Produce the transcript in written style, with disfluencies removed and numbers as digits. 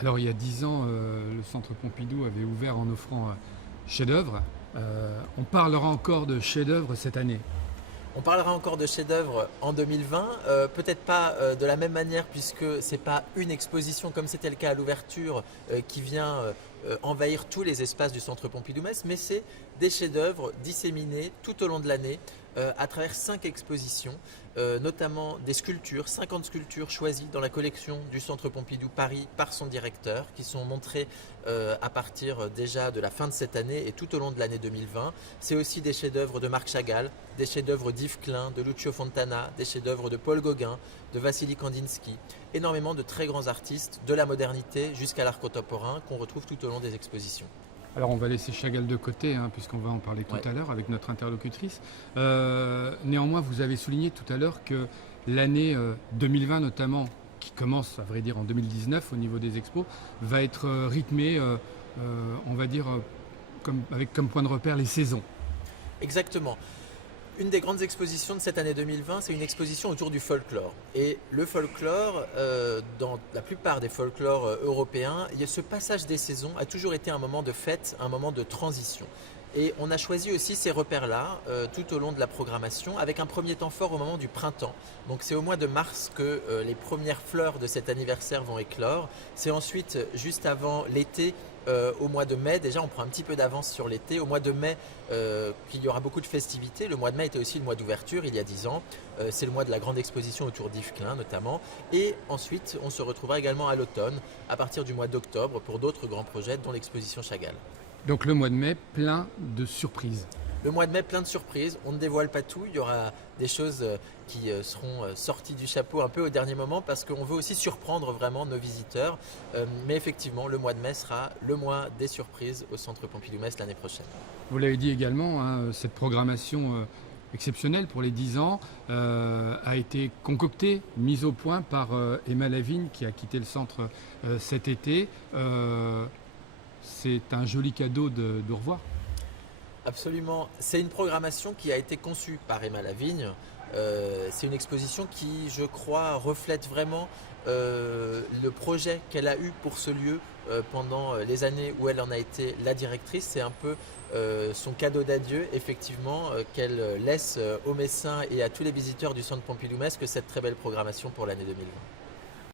Alors il y a 10 ans, le Centre Pompidou avait ouvert en offrant chef-d'œuvre. On parlera encore de chef-d'œuvre cette année. On parlera encore de chefs-d'œuvre en 2020, peut-être pas de la même manière puisque c'est pas une exposition comme c'était le cas à l'ouverture qui vient envahir tous les espaces du Centre Pompidou-Metz, mais c'est des chefs-d'œuvre disséminés tout au long de l'année à travers 5 expositions, notamment des sculptures, 50 sculptures choisies dans la collection du Centre Pompidou Paris par son directeur, qui sont montrées à partir déjà de la fin de cette année et tout au long de l'année 2020. C'est aussi des chefs-d'œuvre de Marc Chagall, des chefs-d'œuvre d'Yves Klein, de Lucio Fontana, des chefs-d'œuvre de Paul Gauguin, de Vassili Kandinsky, énormément de très grands artistes, de la modernité jusqu'à l'art contemporain, qu'on retrouve tout au long des expositions. Alors on va laisser Chagall de côté, hein, puisqu'on va en parler tout Ouais. à l'heure avec notre interlocutrice. Néanmoins, vous avez souligné tout à l'heure que l'année 2020 notamment, qui commence à vrai dire en 2019 au niveau des expos, va être rythmée, on va dire, avec comme point de repère les saisons. Exactement. Une des grandes expositions de cette année 2020, c'est une exposition autour du folklore. Et le folklore, dans la plupart des folklores européens, ce passage des saisons a toujours été un moment de fête, un moment de transition. Et on a choisi aussi ces repères-là tout au long de la programmation, avec un premier temps fort au moment du printemps. Donc c'est au mois de mars que les premières fleurs de cet anniversaire vont éclore. C'est ensuite juste avant l'été, au mois de mai. Déjà on prend un petit peu d'avance sur l'été. Au mois de mai, qu'il y aura beaucoup de festivités. Le mois de mai était aussi le mois d'ouverture il y a 10 ans. C'est le mois de la grande exposition autour d'Yves Klein notamment. Et ensuite on se retrouvera également à l'automne, à partir du mois d'octobre, pour d'autres grands projets, dont l'exposition Chagall. Donc le mois de mai, plein de surprises. Le mois de mai, plein de surprises. On ne dévoile pas tout. Il y aura des choses qui seront sorties du chapeau un peu au dernier moment parce qu'on veut aussi surprendre vraiment nos visiteurs. Mais effectivement, le mois de mai sera le mois des surprises au Centre Pompidou-Metz l'année prochaine. Vous l'avez dit également, hein, cette programmation exceptionnelle pour les 10 ans a été concoctée, mise au point par Emma Lavigne qui a quitté le centre cet été. C'est un joli cadeau de revoir. Absolument. C'est une programmation qui a été conçue par Emma Lavigne. C'est une exposition qui, je crois, reflète vraiment le projet qu'elle a eu pour ce lieu pendant les années où elle en a été la directrice. C'est un peu son cadeau d'adieu, effectivement, qu'elle laisse aux Messins et à tous les visiteurs du Centre Pompidou-Metz que cette très belle programmation pour l'année 2020.